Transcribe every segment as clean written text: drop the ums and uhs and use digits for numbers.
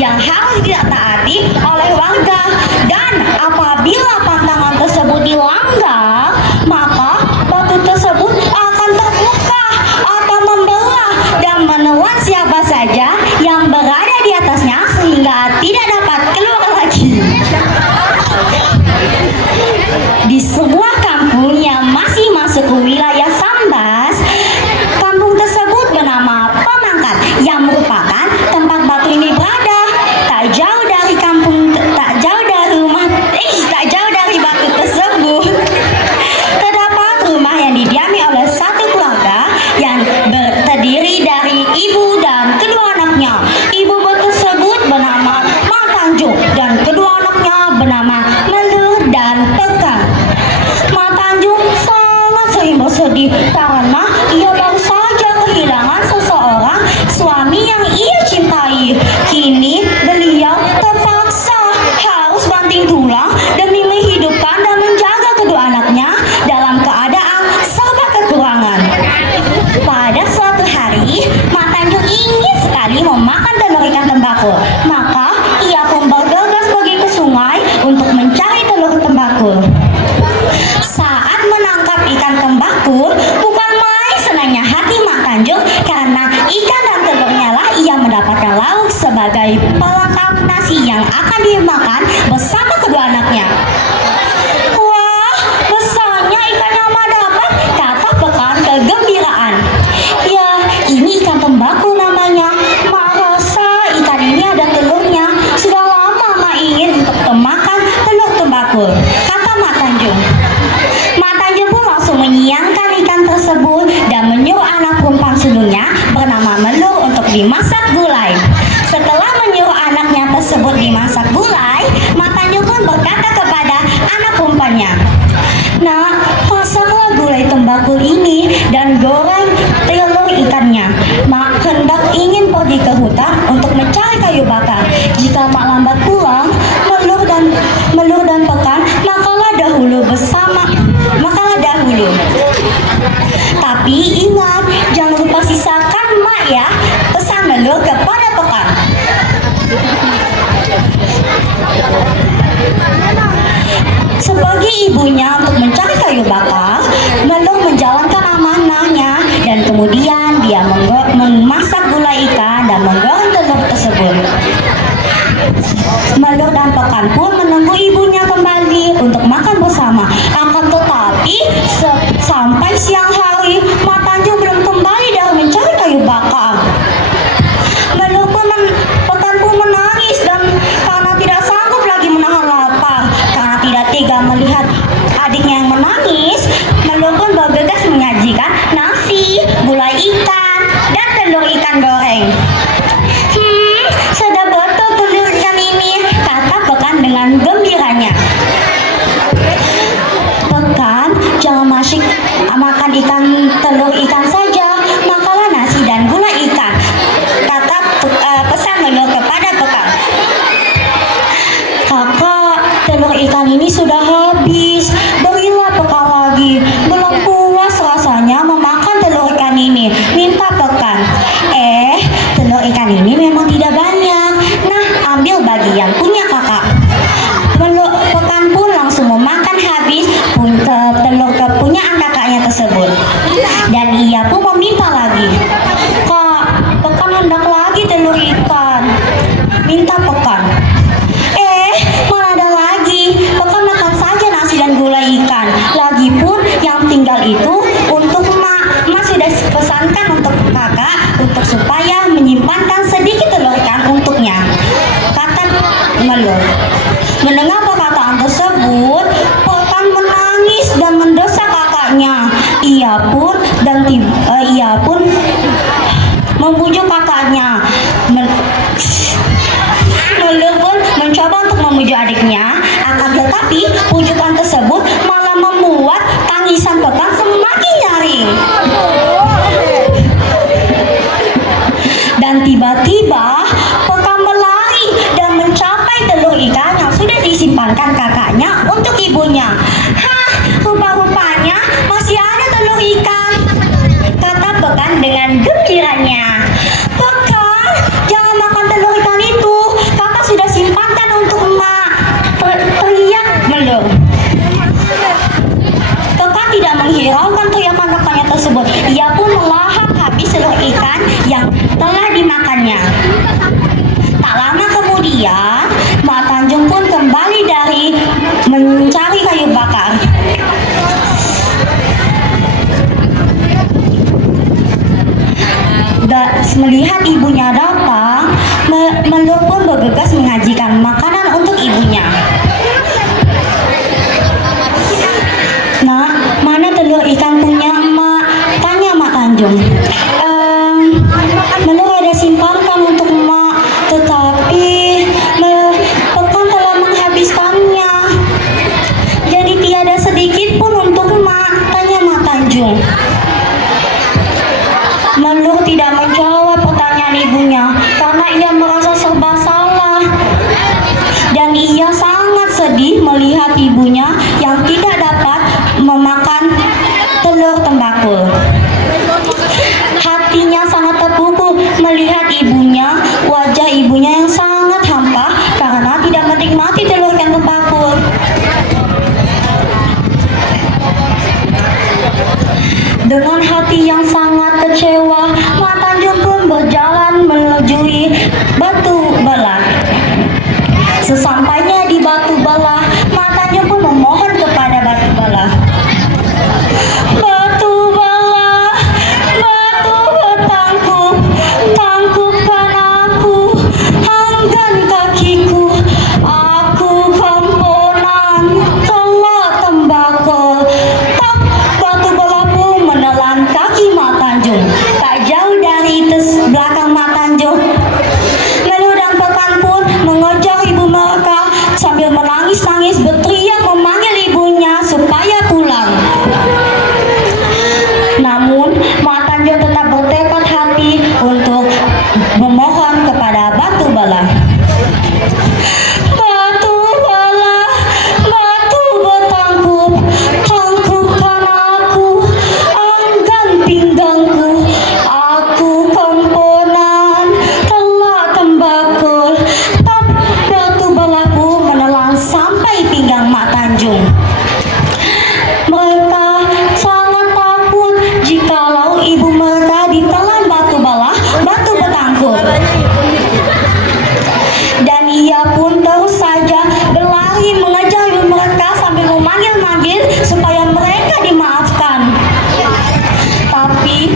yang harus ditaati oleh warga. Dan apabila pantangan tersebut dilanggar, maka batu tersebut akan terbuka atau membelah dan menelan siapa saja yang berada di atasnya sehingga tidak dapat keluar lagi. Di sebuah kampung yang masih masuk ke wilayah Sambas, kampung tersebut bernama Pemangkat yang merupakan tempat batu ini berada. Tak jauh dari batu tersebut terdapat rumah yang didiami oleh satu keluarga yang terdiri dari ibu dan kedua anaknya. Ibu tersebut bernama Mak Tanjung dan kedua anaknya bernama Melur dan Pekan. Mak Tanjung sangat sering bersedih karena ia baru saja kehilangan seseorang suami yang ia cintai. Kini beliau terpaksa harus banting tulang demi menghidupkan dan menjaga kedua anaknya dalam keadaan serba kekurangan. Pada suatu hari, Mak Tanjung ingin sekali memakan telur ikan tembakau. Maka ia pun bergegas pergi ke sungai untuk mencari telur tembakau. Saat menangkap ikan tembakau, bukan main senangnya hati Mak Tanjung karena ikan dan telurnya lah ia mendapatkan lauk sebagai pelengkap nasi yang akan dimakan bersama kedua anaknya. Wah, besarnya ikan yang Mak dapat, kata Pekan kegembiraan. Ya, ini ikan tembakau namanya. Mak rasa ikan ini ada telurnya. Sudah lama Mak ingin untuk memakan telur tembakau, kata Mak Tanjung. Mak Tanjung pun langsung menyiangkan ikan tersebut dan menyuruh anak perempuan sulungnya bernama Melur untuk dimasak gulai. Setelah menyuruh anaknya tersebut dimasak gulai, Mak Tanjung pun berkata kepada anak perempuannya, "Nak, masaklah gulai tembakau ini dan goreng telur ikannya. Mak hendak ingin pergi ke hutan untuk mencari kayu bakar. Jika Mak lambat pulang, Melur dan Pekan makalah dahulu. Tapi ingat, jangan lupa sisakan Mak ya," pesan Melur kepada Pekan. Sebagai ibunya untuk mencari kayu bakar, Melur menjalankan amanahnya dan kemudian dia memasak gulai ikan dan menggoreng telur tersebut. Melur dan Pekan pun menunggu ibunya kembali untuk makan bersama. Akan tetapi sampai siang hari, Mak Tanjung belum kembali dari mencari kayu bakar. Pekan pun menangis dan karena tidak sanggup lagi menahan lapar. Karena tidak tega melihat adiknya yang menangis, Melur pun bergegas menyajikan nasi, gulai ikan, dan telur ikan goreng. Sedap betul telur ikan ini, kata Pekan dengan gembiranya. Pekan, jangan masih makan ikan telur ikan saja, makanlah nasi dan gulai ikan, kata pesan Melur kepada Pekan. Kakak, telur ikan ini sudah habis, berilah Pekan lagi. Belum puas rasanya memakan telur ikan ini, minta Pekan. Telur ikan ini memang tidak banyak. Nah, ambil bagi yang punya kakak. Pekan pun langsung memakan habis telur kepunyaan kakaknya tersebut. Dan ia pun meminta lagi. "Kak, Pekan hendak lagi telur ikan," minta Pekan. Mana ada lagi, Pekan makan saja nasi dan gulai ikan. Lagipun yang tinggal itu untuk Mak. Mak sudah pesankan untuk kakak untuk supaya menyimpankan sedikit telur ikan untuknya, kata Melur. Mendengar perkataan tersebut, Pekan menangis dan mendesak kakaknya. Ia pun membujuk kakaknya. Melur pun mencoba untuk memujuk adiknya, akan tetapi pujukan tersebut malah membuat tangisan Pekan semakin nyaring. Dan tiba-tiba Pekan berlari dan mencapai telur ikan yang sudah disimpankan kakaknya untuk ibunya. "Hah, rupa-rupanya masih ada telur ikan," kata Pekan dengan gembiranya. "Pekan, jangan makan telur ikan itu, sedih melihat ibunya yang tidak dapat memakan telur tembakau. Hatinya sangat terpukul melihat ibunya, wajah ibunya yang sangat hampa karena tidak menikmati telur ikan tembakau. Dengan hati yang sangat kecewa, Mak Tanjung pun berjalan menuju Batu Bala. Sesampainya di Batu Bala, Mak Tanjung pun memohon kepada Batu Bala. Batu Bala, batu bertangkup, tangkupkan aku, hanggan kakiku, aku komponan telur tembakau. Tak, Batu Bala pun menelan kaki Mak Tanjung. Tak jauh dari belakang Mak Tanjung, Melu dan Pekan pun mengejar ibu mereka sambil menangis-nangis berteriak memanggil ibunya supaya pulang. Namun Mak Tanjung tetap bertekad hati untuk memohon kepada Batu Bala. Batu Bala, batu bertangkup, tangkupkan aku, anggan pinggangku, aku komponan telur tembakau. Tak, Batu Bala pun menelan sampai pinggang Mak Tanjung. Mereka sangat takut jikalau ibu mereka ditelan Batu Bala, batu bertangkup. Dan ia pun terus saja berlari mengejar ibu mereka sambil memanggil-manggil supaya mereka dimaafkan. Tapi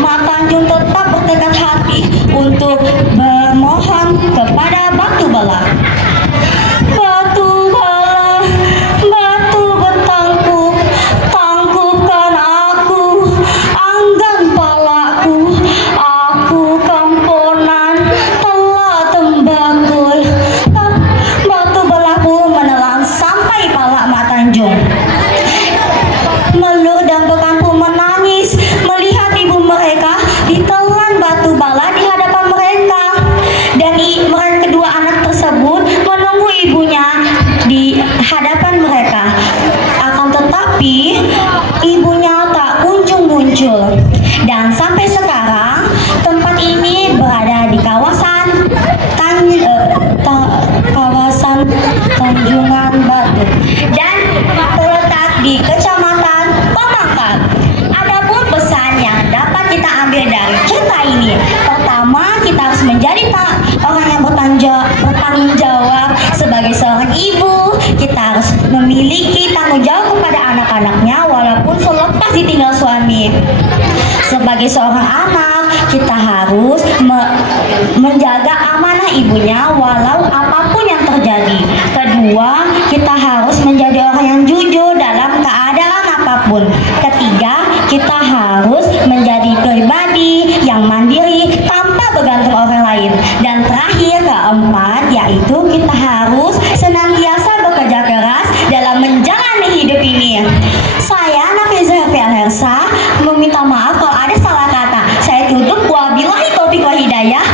Mak Tanjung tetap bertekad hati untuk bermohon kepada Batu Bala. Batu Bala, batu bertangkup, tangkupkan aku, anggan palaku, aku komponan telur tembakau. Tak, Batu Bala pun menelan sampai pala Mak Tanjung. Melur dan Pekan pun menangis melihat ibu mereka ditelan Batu Bala di hadapan mereka. Dan mereka kedua anak tersebut menunggu ibunya di hadapan mereka. Akan tetapi ibunya tak kunjung muncul. Dan sampai sekarang tempat ini berada di kawasan kawasan Tanjungan Batu dan terletak di Kecamatan Pamangkat. Adapun pesan yang dapat kita ambil dari cerita ini, pertama, kita harus menjadi orang yang bertanggung jawab sebagai seorang ibu. Kita harus memiliki tanggung jawab kepada anak-anaknya walaupun selepas ditinggal suami. Sebagai seorang anak, kita harus menjaga amanah ibunya walau apapun yang terjadi. Kedua, kita harus menjadi orang yang jujur dalam keadaan apapun. Ketiga, kita harus menjadi pribadi yang mandiri tanpa bergantung orang lain. Dan terakhir, keempat, yaitu kita harus senantiasa bekerja keras dalam menjalani hidup ini. Saya Nafizah Hersa meminta maaf kalau ada salah kata. Saya tutup, wabillahi taufiq wa hidayah.